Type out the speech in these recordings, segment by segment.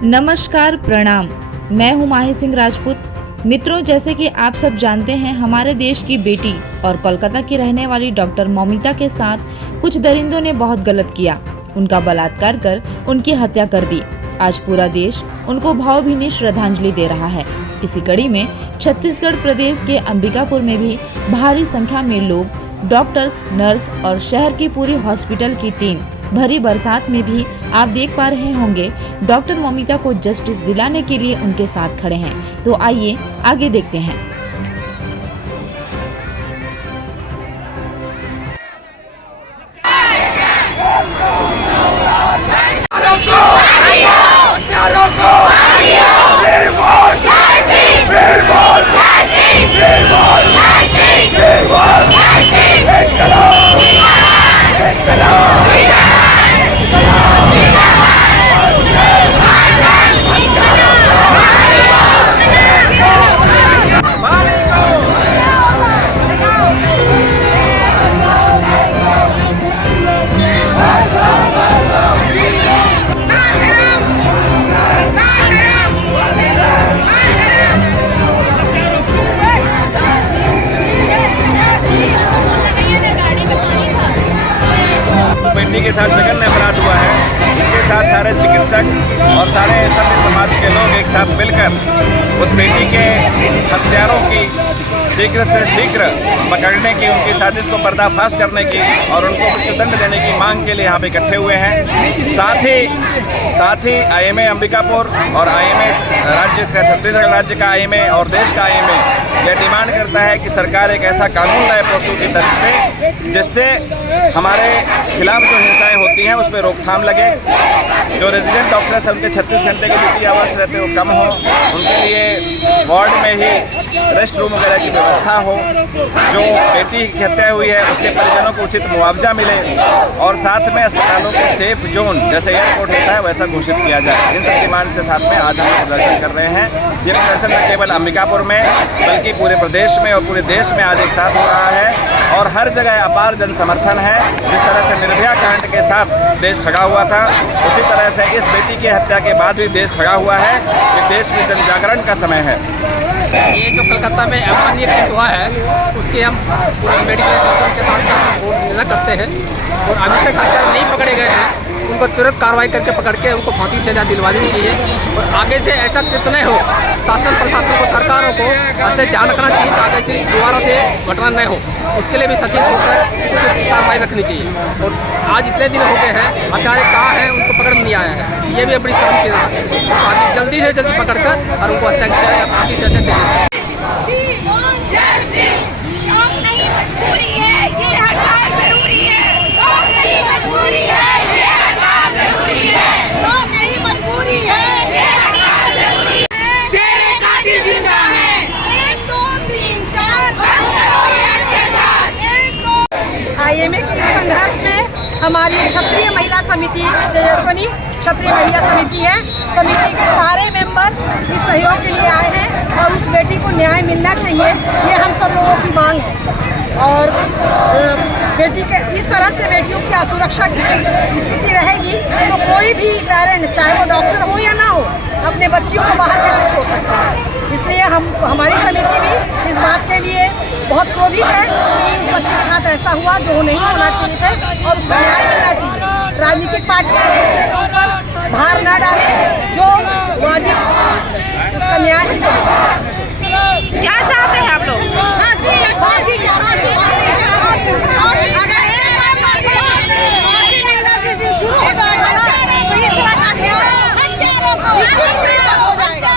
नमस्कार, प्रणाम। मैं हूं माही सिंह राजपूत। मित्रों, जैसे कि आप सब जानते हैं, हमारे देश की बेटी और कोलकाता की रहने वाली डॉक्टर मौमिता के साथ कुछ दरिंदों ने बहुत गलत किया। उनका बलात्कार कर उनकी हत्या कर दी। आज पूरा देश उनको भावभीनी श्रद्धांजलि दे रहा है। इसी कड़ी में छत्तीसगढ़ प्रदेश के अंबिकापुर में भी भारी संख्या में लोग, डॉक्टर्स, नर्स और शहर की पूरी हॉस्पिटल की टीम भरी बरसात में भी आप देख पा रहे होंगे डॉक्टर मौमिता को जस्टिस दिलाने के लिए उनके साथ खड़े हैं। तो आइए आगे देखते हैं। बेटी के साथ जघन्य अपराध हुआ है। इसके साथ सारे चिकित्सक और सारे सभ्य समाज के लोग एक साथ मिलकर उस बेटी के हत्यारों की शीघ्र से शीघ्र पकड़ने की, उनकी साजिश को पर्दाफाश करने की और उनको मृत्युदंड देने की मांग के लिए यहाँ पे इकट्ठे हुए हैं। साथ ही आईएमए अंबिकापुर और आईएमए राज्य का, छत्तीसगढ़ राज्य का आईएमए और देश का आईएमए यह डिमांड करता है कि सरकार एक ऐसा कानून लाए पोस्टू की तर्ज पे, जिससे हमारे खिलाफ जो हिंसाएं होती हैं उस पर रोकथाम लगे। जो रेजिडेंट डॉक्टर्स हैं उनके 36 घंटे के ड्यूटी आवर्स रहते वो कम हो, उनके लिए वार्ड में ही रेस्ट रूम वगैरह की व्यवस्था हो। जो बेटी की हत्या हुई है उसके परिजनों को उचित मुआवजा मिले और साथ में अस्पतालों को सेफ जोन जैसे एयरपोर्ट होता है वैसा घोषित किया जाए। इन सब डिमांड के साथ में आज हम प्रदर्शन कर रहे हैं। ये प्रदर्शन न केवल अंबिकापुर में बल्कि पूरे प्रदेश में और पूरे देश में आज एक साथ हो रहा है और हर जगह अपार जन समर्थन है। जिस तरह से निर्भया कांड के साथ देश खड़ा हुआ था, उसी तरह से इस बेटी की हत्या के बाद भी देश खड़ा हुआ है। ये देश में जन जागरण का समय है। ये जो कलकत्ता में अमानवीय कृत्य हुआ है उसके हम पूरे मेडिकल एसोसिएशन के साथ निंदा करते हैं और अभी तक हत्यारे नहीं पकड़े गए हैं उनको तुरंत कार्रवाई करके पकड़ के उनको फांसी की सजा दिलवा देनी चाहिए और आगे से ऐसा कृत्य नहीं हो। शासन प्रशासन को, सरकारों को ऐसे ध्यान रखना चाहिए कि आगे से दोबारा से घटना नहीं हो। उसके लिए भी सचेत होकर कार्रवाई रखनी चाहिए। और आज इतने दिन हो गए हैं, हत्यारे कहाँ हैं उनको पकड़ में नहीं आया है। ये भी बड़ी शर्म की बात है। जल्दी से जल्दी पकड़ कर और उनको हत्या की सजा या फांसी की सजा देनी चाहिए। आईएमए के संघर्ष में हमारी क्षत्रिय महिला समिति, तेजस्वनी क्षत्रिय महिला समिति है, समिति के सारे मेंबर इस सहयोग के लिए आए हैं और उस बेटी को न्याय मिलना चाहिए, ये हम सब लोगों की मांग है। और बेटी के इस तरह से बेटियों की असुरक्षा की स्थिति रहेगी तो कोई भी पेरेंट, चाहे वो डॉक्टर हो या ना हो, अपने बच्चियों को बाहर कैसे छोड़ सकता है। इसलिए हमारी समिति भी इस बात के लिए बहुत क्रोधित है कि उस बच्चे के साथ ऐसा हुआ जो नहीं होना चाहिए था और उसको न्याय मिलना चाहिए। राजनीतिक पार्टियां दूसरे के ऊपर भार न डालें, जो वाजिब उसका न्याय क्या चाहते हैं आप लोग? फांसी अगर एक बार फांसी मिलना जिस दिन शुरू हो जाएगा ना तो इस तरह का न्याय निश्चित से हो जाएगा।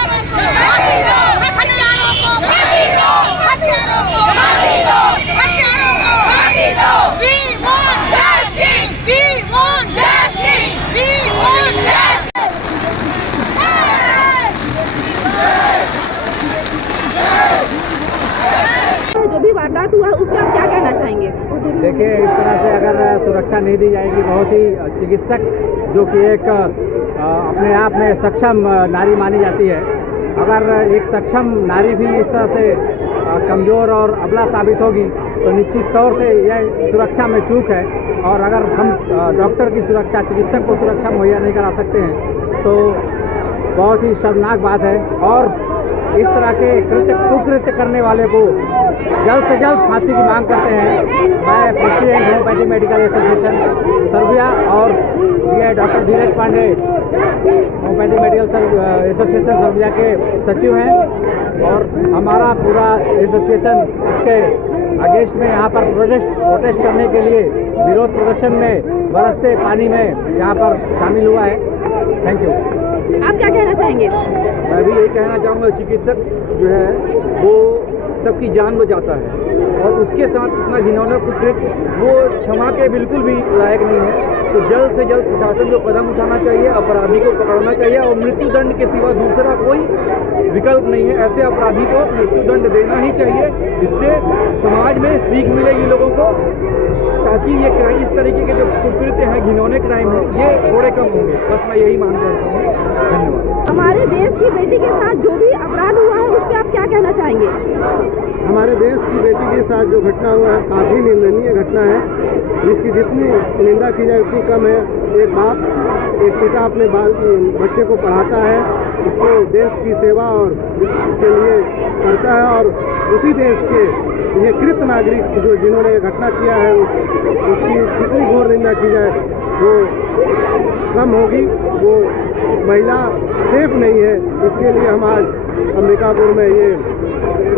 फांसी दो हत्यारों को, फांसी दो हत्यारों को, फांसी दो हत्यारों को, फांसी दो। We want justice, we want justice, we want justice। जो भी वारदात हुआ उस पर आप क्या कहना चाहेंगे? देखिए, इस तरह से अगर सुरक्षा नहीं दी जाएगी, बहुत ही चिकित्सक जो कि एक अपने आप में सक्षम नारी मानी जाती है, अगर एक सक्षम नारी भी इस तरह से कमज़ोर और अबला साबित होगी तो निश्चित तौर से यह सुरक्षा में चूक है। और अगर हम डॉक्टर की सुरक्षा, चिकित्सक को सुरक्षा मुहैया नहीं करा सकते हैं तो बहुत ही शर्मनाक बात है और इस तरह के कुकृत्य करने वाले को जल्द से जल्द फांसी की मांग करते हैं। मैं president homeopathic medical association Serbia और ये doctor Dheeraj Pande homeopathic medical association Serbia के सचिव हैं और हमारा पूरा एसोसिएशन इसके अगेंस्ट में यहाँ पर प्रोटेस्ट करने के लिए विरोध प्रदर्शन में बरसते पानी में यहाँ पर शामिल हुआ है। Thank you. आप क्या कहना चाहेंगे? मैं भी यही कहना चाहूँगा, चिकित्सक जो है वो सबकी जान बचाता है और उसके साथ इतना घिनौना कुकृत्य वो क्षमा के बिल्कुल भी लायक नहीं है। तो जल्द से जल्द प्रशासन को कदम उठाना चाहिए, अपराधी को पकड़ना चाहिए और मृत्युदंड के सिवा दूसरा कोई विकल्प नहीं है। ऐसे अपराधी को मृत्युदंड देना ही चाहिए, जिससे समाज में सीख मिलेगी लोगों को, ताकि ये इस तरीके के जो कुकृत्य हैं, घिनौने क्राइम हैं, ये थोड़े कम होंगे। बस मैं यही मांग करता हूँ। धन्यवाद। हमारे देश की बेटी के साथ जो भी अपराध हुआ है उस पर आप क्या कहना चाहेंगे? हमारे देश की बेटी के साथ जो घटना हुआ है काफ़ी निंदनीय घटना है, जिसकी जितनी निंदा की जाए उतनी कम है। एक बाप, एक पिता अपने बच्चे को पढ़ाता है, उसको देश की सेवा और के लिए करता है और उसी देश के ये कृत नागरिक जो जिन्होंने घटना किया है उसकी जितनी घोर निंदा की जाए वो कम होगी। वो महिला सेफ नहीं है, इसके लिए हम आज अंबिकापुर में ये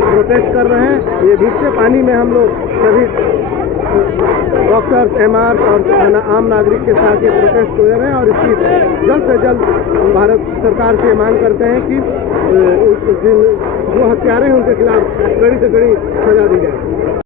प्रोटेस्ट कर रहे हैं। ये भीगते पानी में हम लोग सभी डॉक्टर्स, एमआर और आम नागरिक के साथ ये प्रोटेस्ट कर रहे हैं और इसकी जल्द से जल्द भारत सरकार से मांग करते हैं कि जो हत्यारे हैं उनके खिलाफ कड़ी से कड़ी सजा दी जाए।